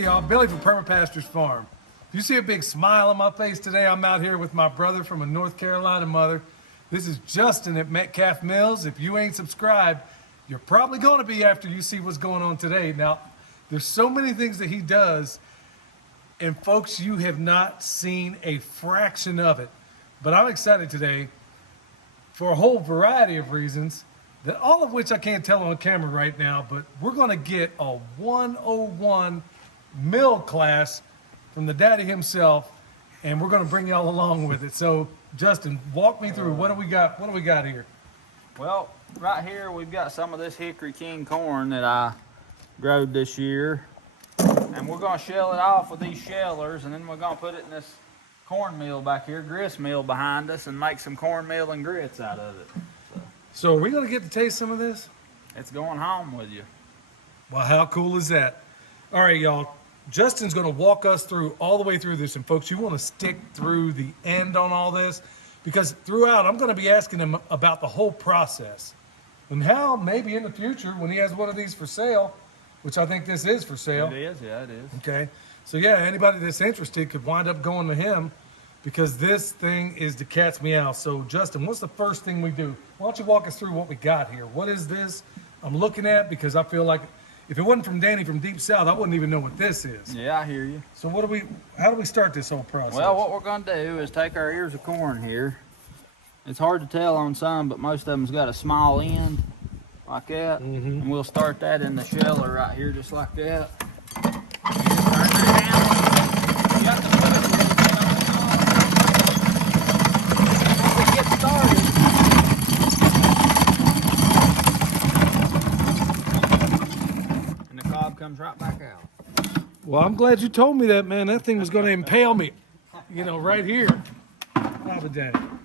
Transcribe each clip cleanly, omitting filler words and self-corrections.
Hey y'all, Billy from Perma Pastures Farm. Do you see a big smile on my face today? I'm out here with my brother from a North Carolina mother. This is Justin at Metcalf Mills. If you ain't subscribed, you're probably going to be after you see what's going on today. Now, there's so many things that he does, and folks, you have not seen a fraction of it. But I'm excited today for a whole variety of reasons, that all of which I can't tell on camera right now, but we're going to get a 101 mill class from the daddy himself, and we're going to bring y'all along with it. So, Justin, walk me through. What do we got? What do we got here? Well, right here we've got some of this Hickory King corn that I growed this year, and we're going to shell it off with these shellers, and then we're going to put it in this cornmeal back here, gristmill behind us, and make some cornmeal and grits out of it. So, are we going to get to taste some of this? It's going home with you. Well, how cool is that? All right, y'all. Justin's going to walk us through all the way through this, and folks, you want to stick through the end on all this, because throughout I'm going to be asking him about the whole process and how maybe in the future when he has one of these for sale, which I think this is for sale. It is, yeah, it is. Okay, so yeah, anybody that's interested could wind up going to him, because this thing is the cat's meow. So Justin, what's the first thing we do? Why don't you walk us through what we got here? What is this I'm looking at? Because I feel like if it wasn't from Danny from Deep South, I wouldn't even know what this is. Yeah, I hear you. So how do we start this whole process? Well, what we're going to do is take our ears of corn here. It's hard to tell on some, but most of them's got a small end like that. And we'll start that in the sheller right here just like that. You have to put it once we get started. Comes right back out. Well, I'm glad you told me that, man. That thing was going to impale me, right here. I'll be dang.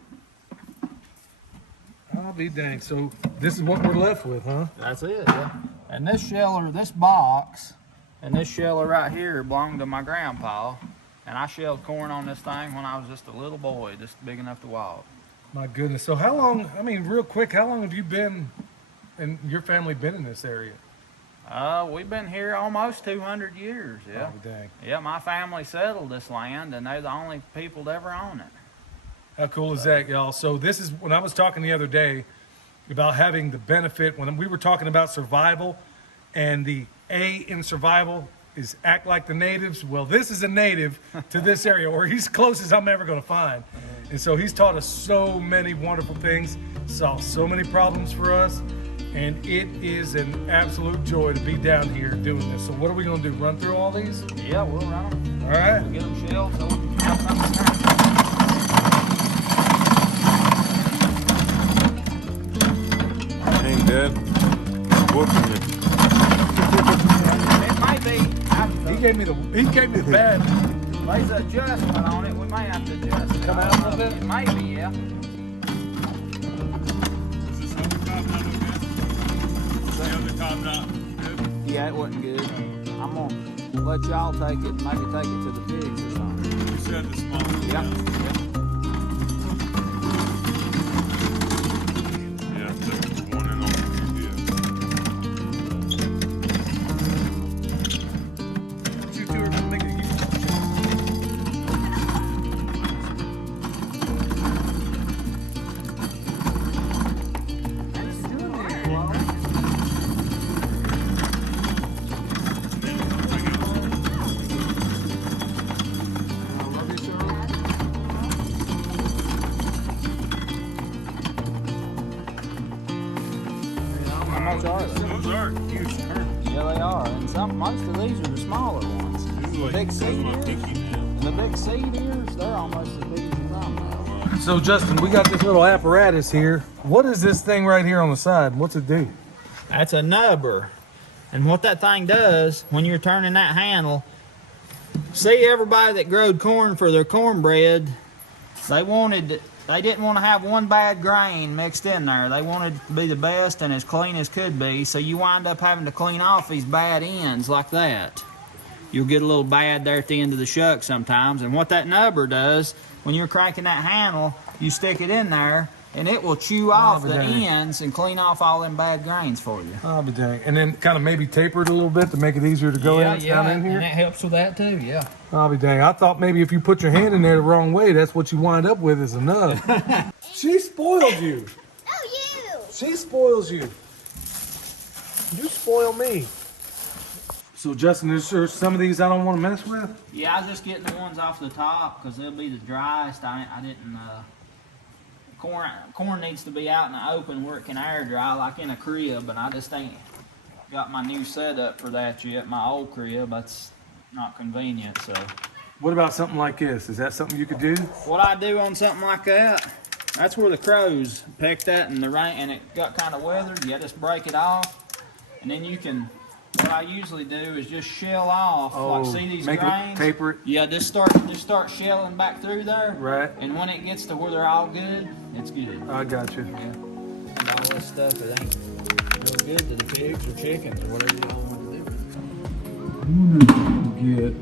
I'll be dang. So this is what we're left with, huh? That's it, yeah. And this sheller, this box, and this sheller right here belonged to my grandpa. And I shelled corn on this thing when I was just a little boy, just big enough to walk. My goodness. So how long, real quick, how long have you been, and your family been in this area? We've been here almost 200 years, yeah. Oh, dang. Yeah, my family settled this land, and they're the only people to ever own it. How cool is that, y'all? So this is, when I was talking the other day about having the benefit, when we were talking about survival, and the A in survival is act like the natives. Well, this is a native to this area, or he's close as I'm ever going to find. And so he's taught us so many wonderful things, solved so many problems for us. And it is an absolute joy to be down here doing this. So what are we going to do, run through all these? Yeah, we'll run them. All right. We'll get them shelled so we can have something to turn. Ain't that whooping it? It might be. He gave me the bad. There's an adjustment on it. We may have to adjust it. Come out a little bit? It might be, yeah. Yeah, it wasn't good. I'm gonna let y'all take it, maybe take it to the pigs or something. You said the small one. Yeah. Yeah, take one in on You two are gonna make it huge. How much are they? Those are huge turns. Yeah, they are. And most of these are the smaller ones. The big seed ears, they're almost as big as your thumb. So Justin, we got this little apparatus here. What is this thing right here on the side? What's it do? That's a nubber. And what that thing does, when you're turning that handle, see, everybody that growed corn for their cornbread, they didn't want to have one bad grain mixed in there. They wanted it to be the best and as clean as could be, so you wind up having to clean off these bad ends like that. You'll get a little bad there at the end of the shuck sometimes, and what that nubber does, when you're cranking that handle, you stick it in there, and it will chew off the dang. ends and clean off all them bad grains for you. Oh, but dang. And then kind of maybe taper it a little bit to make it easier to go down in and here. it helps with that too. Yeah. I'll be dang. I thought maybe if you put your hand in there the wrong way, that's what you wind up with is a nub. She spoiled you. Oh, you! She spoils you. You spoil me. So Justin, there's some of these I don't want to mess with. Yeah, I was just getting the ones off the top because they'll be the driest. I didn't. Corn needs to be out in the open where it can air dry, like in a crib, and I just ain't got my new setup for that yet. My old crib, that's not convenient. So, What about something like this? Is that something you could do? what I do on something like that, that's where the crows pecked that in the rain, and it got kind of weathered. You just break it off, and then you can. What I usually do is just shell off, like see these make grains? it, taper it. Yeah, just start shelling back through there. Right. And when it gets to where they're all good, it's good. I got you. Yeah. And all this stuff, it ain't real good to the pigs or chickens or whatever y'all want to do. Get.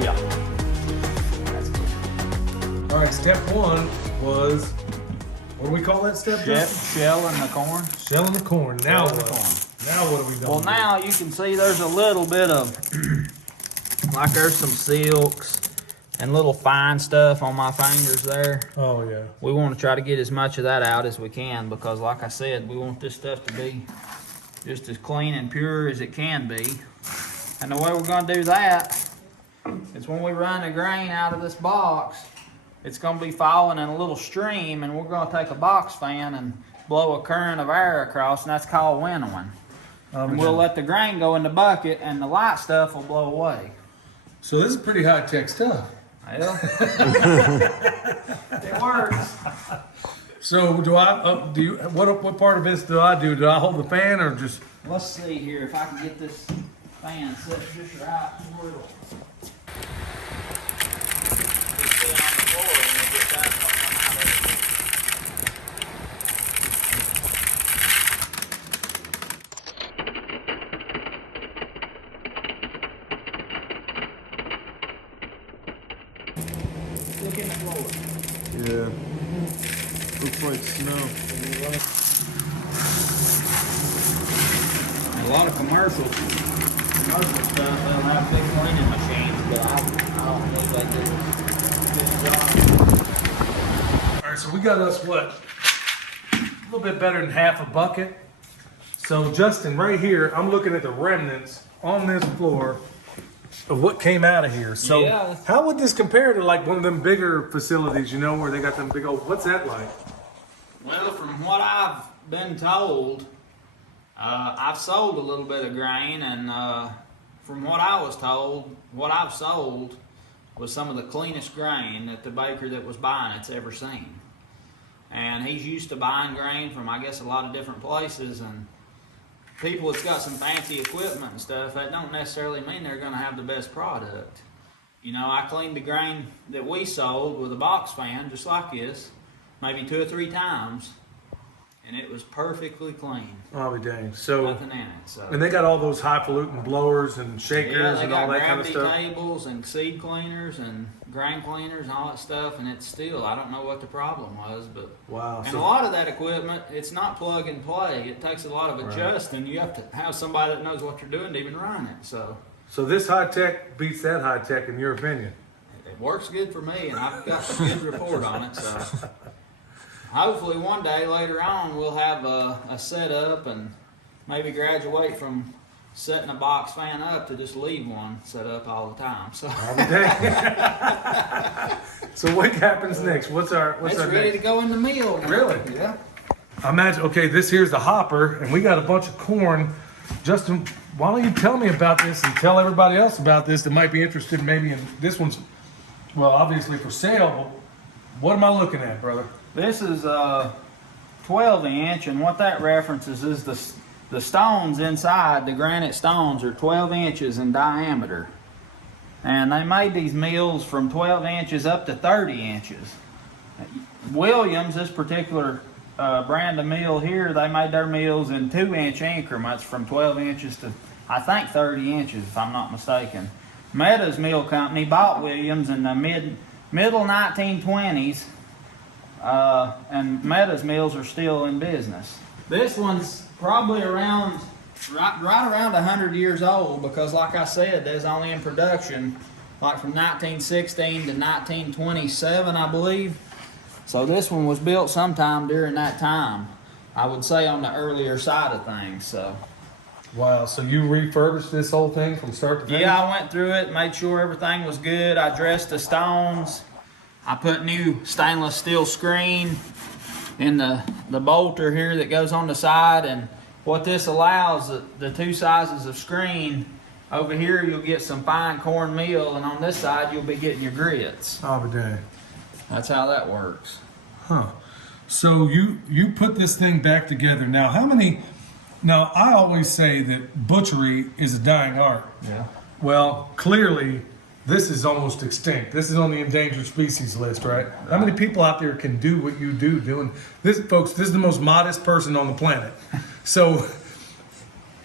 Yeah. All right, step one was, what do we call that step? Justin? Shelling the corn. Shelling the corn. Now Shelling the what? corn. Now what are we doing? Well, now you can see there's a little bit of, like there's some silks and little fine stuff on my fingers there. Oh yeah. We want to try to get as much of that out as we can because, like I said, we want this stuff to be just as clean and pure as it can be. And the way we're going to do that is when we run the grain out of this box, it's going to be falling in a little stream, and we're going to take a box fan and blow a current of air across, and that's called winnowing. And we'll let the grain go in the bucket, and the light stuff will blow away. So this is pretty high-tech stuff. Well, it works. So what part of this do I do? Do I hold the fan or just? Let's see here if I can get this fan set just right. Where it'll just sit on the floor and we'll get that and what'll come out of it. Look in the floor. Yeah. Looks like snow. A lot of commercial stuff, they'll have big cleaning machines, but I don't believe they do a good job. All right, so we got us what? A little bit better than half a bucket. So Justin, right here, I'm looking at the remnants on this floor of what came out of here. So Yeah. how would this compare to like one of them bigger facilities, you know, where they got them big old, what's that like? Well, from what I've been told, I've sold a little bit of grain, and from what I was told, what I've sold was some of the cleanest grain that the baker that was buying it's ever seen. And he's used to buying grain from, I guess, a lot of different places, and people that's got some fancy equipment and stuff, that don't necessarily mean they're going to have the best product. You know, I cleaned the grain that we sold with a box fan, just like this, maybe 2 or 3 times, and it was perfectly clean. Oh, dang. So, Nothing in it. So. and they got all those highfalutin blowers and shakers Yeah, they and got all that kind of gravity stuff. tables and seed cleaners and grain cleaners and all that stuff, and it's still, I don't know what the problem was, but Wow. and So, a lot of that equipment, it's not plug and play. It takes a lot of adjusting. You have to have somebody that knows what you're doing to even run it. So so this high tech beats that high tech in your opinion? it works good for me, and I've got a good report on it. So hopefully one day later on we'll have a setup and maybe graduate from setting a box fan up to just leave one set up all the time. So I'll be dang. So what happens next? What's our it's next? ready to go in the mill. now. Really? Yeah. Imagine, okay, this here's the hopper, and we got a bunch of corn Justin, why don't you tell me about this and tell everybody else about this that might be interested maybe in this one's, well, obviously for sale, but what am I looking at, brother? This is 12 inch, and what that references is the stones inside, the granite stones, are 12 inches in diameter. And they made these mills from 12 inches up to 30 inches. Williams, this particular brand of mill here, they made their mills in 2-inch increments from 12 inches to, I think, 30 inches, if I'm not mistaken. Meta's Mill Company bought Williams in the middle 1920s, and Meta's mills are still in business. This one's probably around, right around 100 years old, because like I said, there's only in production like from 1916 to 1927, I believe. So this one was built sometime during that time. I would say on the earlier side of things. So. Wow, so you refurbished this whole thing from start to finish? Yeah, I went through it, made sure everything was good. I dressed the stones. I put new stainless steel screen in the bolter here that goes on the side, and what this allows, the two sizes of screen, over here you'll get some fine cornmeal, and on this side you'll be getting your grits. Oh, but dang. That's how that works. Huh. So you put this thing back together. Now, how many, now I always say that butchery is a dying art. Yeah. Well, clearly this is almost extinct. This is on the endangered species list, right? How many people out there can do what you do doing this? Folks, this is the most modest person on the planet. So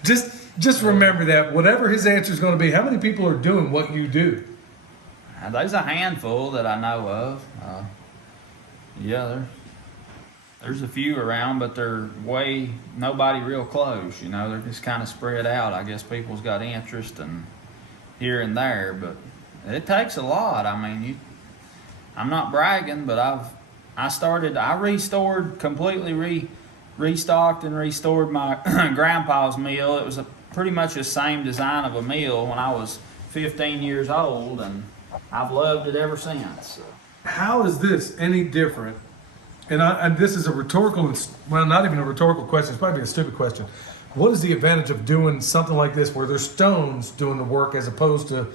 just remember that whatever his answer is going to be, how many people are doing what you do? There's a handful that I know of. Yeah, there's a few around, but they're nobody real close, you know. They're just kind of spread out. I guess people's got interest and here and there, but it takes a lot. I mean, I'm not bragging, but I completely restocked and restored my grandpa's mill. It was pretty much the same design of a mill when I was 15 years old, and I've loved it ever since. So. How is this any different? And this is a rhetorical, well, not even a rhetorical question. It's probably a stupid question. What is the advantage of doing something like this where there's stones doing the work as opposed to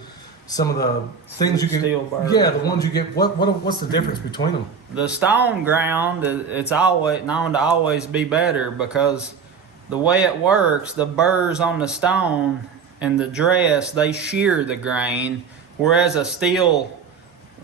some of the things you can? Steel bar. Yeah, the ones you get. What's the difference between them? The stone ground, it's always known to always be better because the way it works, the burrs on the stone and the dress, they shear the grain, whereas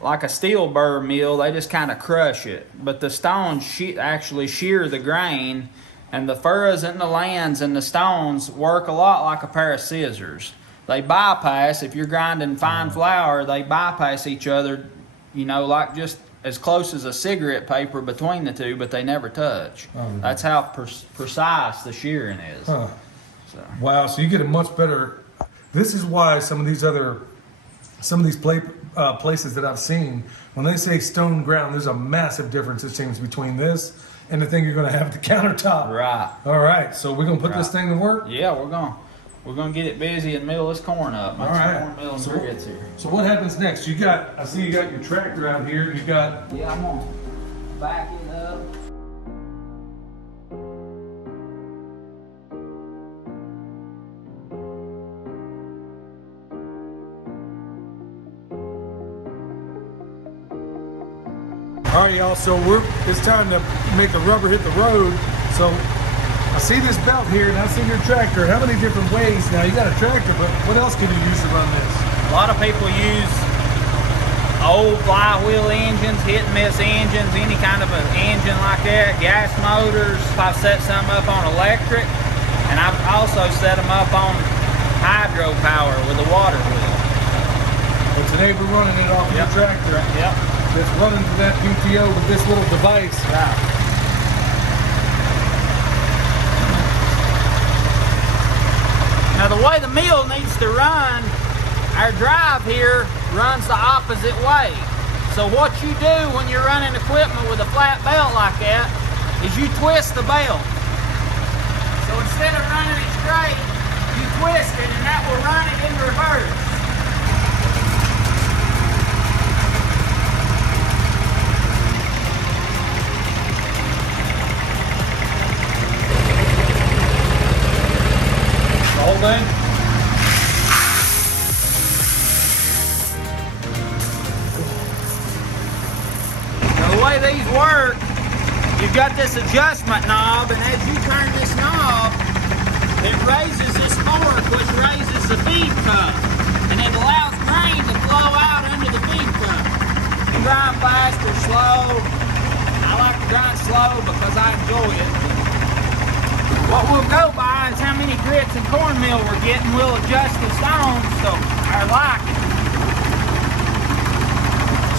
like a steel burr mill, they just kind of crush it. But the stones actually shear the grain, and the furrows and the lands and the stones work a lot like a pair of scissors. They bypass, if you're grinding fine flour, they bypass each other, you know, like just as close as a cigarette paper between the two, but they never touch. That's how precise the shearing is. Huh. So. Wow, so you get a much better. This is why some of these places that I've seen, when they say stone ground, there's a massive difference, it seems, between this and the thing you're going to have at the countertop. Right. All right, so we're going to put this thing to work? Yeah, we're gonna get it busy and mill this corn up. All right. Cornmeal and grits here. So what happens next? I see you got your tractor out here. You got. Yeah, I'm gonna back it up. All right, y'all. So it's time to make the rubber hit the road. So I see this belt here, and I see your tractor. How many different ways? Now you got a tractor, but what else can you use to run this? A lot of people use old flywheel engines, hit and miss engines, any kind of an engine like that, gas motors. I've set some up on electric, and I've also set them up on hydropower with a water wheel. Well, today we're running it off your tractor. Yep. That's running to that PTO with this little device. Right. Now the way the mill needs to run, our drive here runs the opposite way. So what you do when you're running equipment with a flat belt like that is you twist the belt. So instead of running it straight, you twist it, and that will run it in reverse. way these work, you've got this adjustment knob, and as you turn this knob, it raises this fork, which raises the feed cup, and it allows grain to flow out under the feed cup. You can grind fast or slow. I like to grind slow because I enjoy it. What we'll go by is how many grits and cornmeal we're getting. We'll adjust the stones to our liking.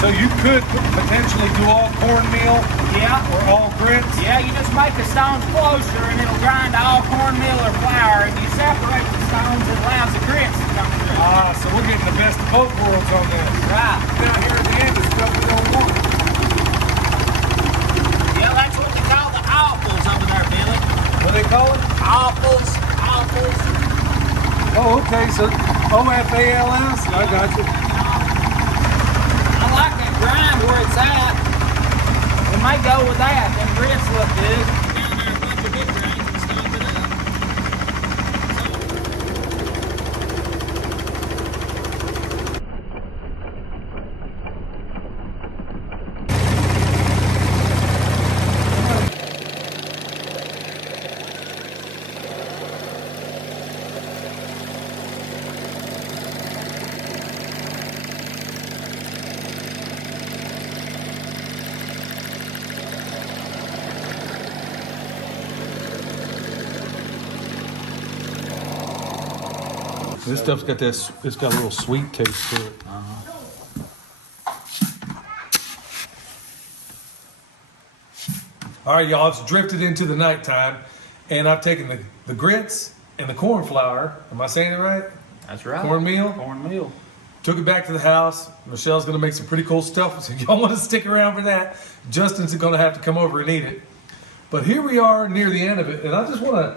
So you could potentially do all cornmeal Yeah. or all grits? Yeah, you just make the stones closer and it'll grind to all cornmeal or flour. If you separate the stones, it allows the grits to come through. Ah, so we're getting the best of both worlds on this. Right. Down here at the end is stuff we don't want. Yeah, that's what they call the offals over there, Billy. What do they call it? Offals. Offals. Oh, okay, so OFALS? I got you. I like that grind where it's at. We may go with that. Them grits look good. Down there, a bunch of big grains and stomp it up. This stuff's got this, it's got a little sweet taste to it. All right, y'all, it's drifted into the nighttime, and I've taken the grits and the corn flour. Am I saying it right? That's right. Cornmeal. Cornmeal. Took it back to the house. Michelle's gonna make some pretty cool stuff, so y'all wanna stick around for that. Justin's gonna have to come over and eat it. But here we are near the end of it, and I just wanna,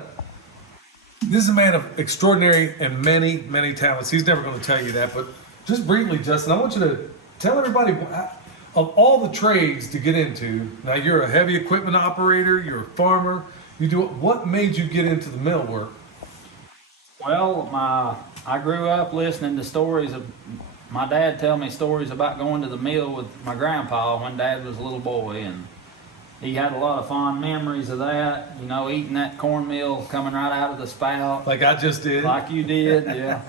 this is a man of extraordinary and many, many talents. He's never gonna tell you that, but just briefly, Justin, I want you to tell everybody, of all the trades to get into, now you're a heavy equipment operator, you're a farmer, what made you get into the mill work? Well, I grew up listening to stories of my dad tell me stories about going to the mill with my grandpa when Dad was a little boy, and he had a lot of fond memories of that. You know, eating that cornmeal coming right out of the spout, Like I just did. like you did, yeah.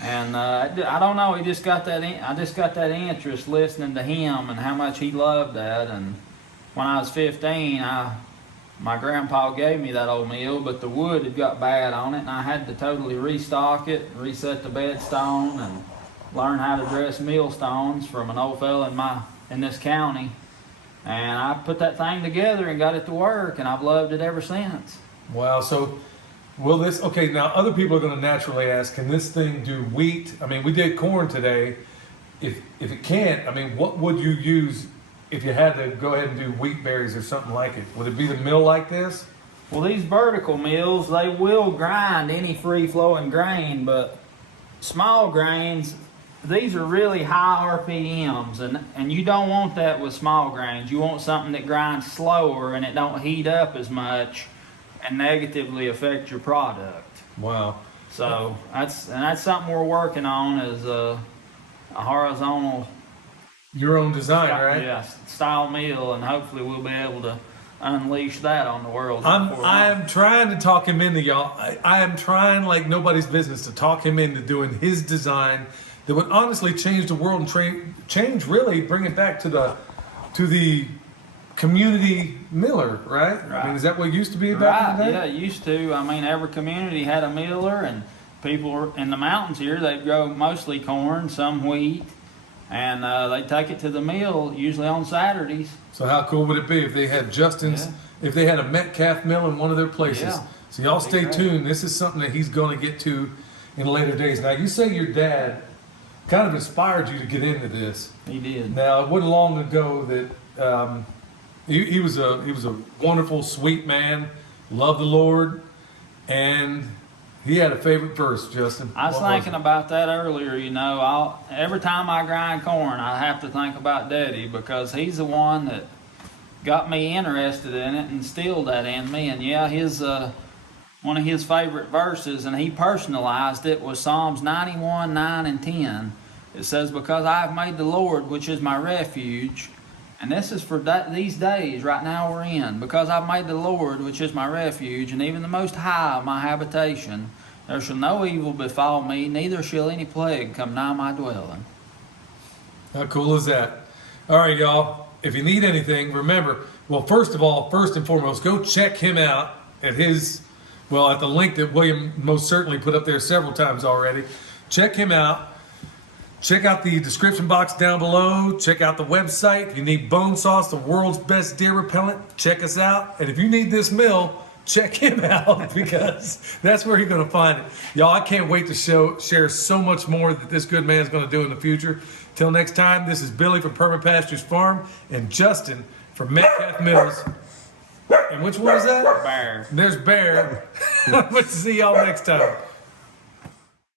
And I don't know, he just got that. I just got that interest listening to him and how much he loved that. And when I was 15, my grandpa gave me that old mill, but the wood had got bad on it, and I had to totally restock it, reset the bed stone, and learn how to dress millstones from an old fella in this county. And I put that thing together and got it to work, and I've loved it ever since. Wow, so will this, okay, now other people are gonna naturally ask, can this thing do wheat? I mean, we did corn today. If it can't, I mean, what would you use if you had to go ahead and do wheat berries or something like it? Would it be the mill like this? Well, these vertical mills, they will grind any free-flowing grain, but small grains, these are really high RPMs, and you don't want that with small grains. You want something that grinds slower and it don't heat up as much and negatively affect your product. Wow. So that's something we're working on, is a horizontal Your own design, right? yeah, style mill, and hopefully we'll be able to unleash that on the world. I'm trying to talk him into, y'all. I am trying like nobody's business to talk him into doing his design that would honestly change the world and change really, bring it back to the community miller, right? I mean, is that what it used to be back in the day? Yeah, it used to. I mean, every community had a miller, and people in the mountains here, they grow mostly corn, some wheat, and they take it to the mill usually on Saturdays. So how cool would it be if they had Justin's, if they had a Metcalf mill in one of their places? Yeah. So y'all stay tuned. This is something that he's going to get to in later days. Now, you say your dad kind of inspired you to get into this. He did. Now, it wasn't long ago that he was a wonderful, sweet man, loved the Lord, and he had a favorite verse, Justin. I was thinking about that earlier. You know, every time I grind corn, I have to think about Daddy, because he's the one that got me interested in it and instilled that in me. And yeah, his one of his favorite verses, and he personalized it, was Psalms 91, 9 and 10. It says, "Because I have made the Lord, which is my refuge, And this is for these days right now we're in, because I've made the Lord, which is my refuge, and even the Most High my habitation. There shall no evil befall me, neither shall any plague come nigh my dwelling. How cool is that? All right, y'all. If you need anything, remember, well, first and foremost, go check him out at his, well, at the link that William most certainly put up there several times already. Check him out. Check out the description box down below. Check out the website. If you need bone sauce, the world's best deer repellent, check us out. And if you need this mill, check him out, because that's where you're going to find it. Y'all, I can't wait to share so much more that this good man's going to do in the future. Till next time, this is Billy from Perma Pastures Farm and Justin from Metcalf Mills. And which one is that? Bear. There's Bear. But see y'all next time.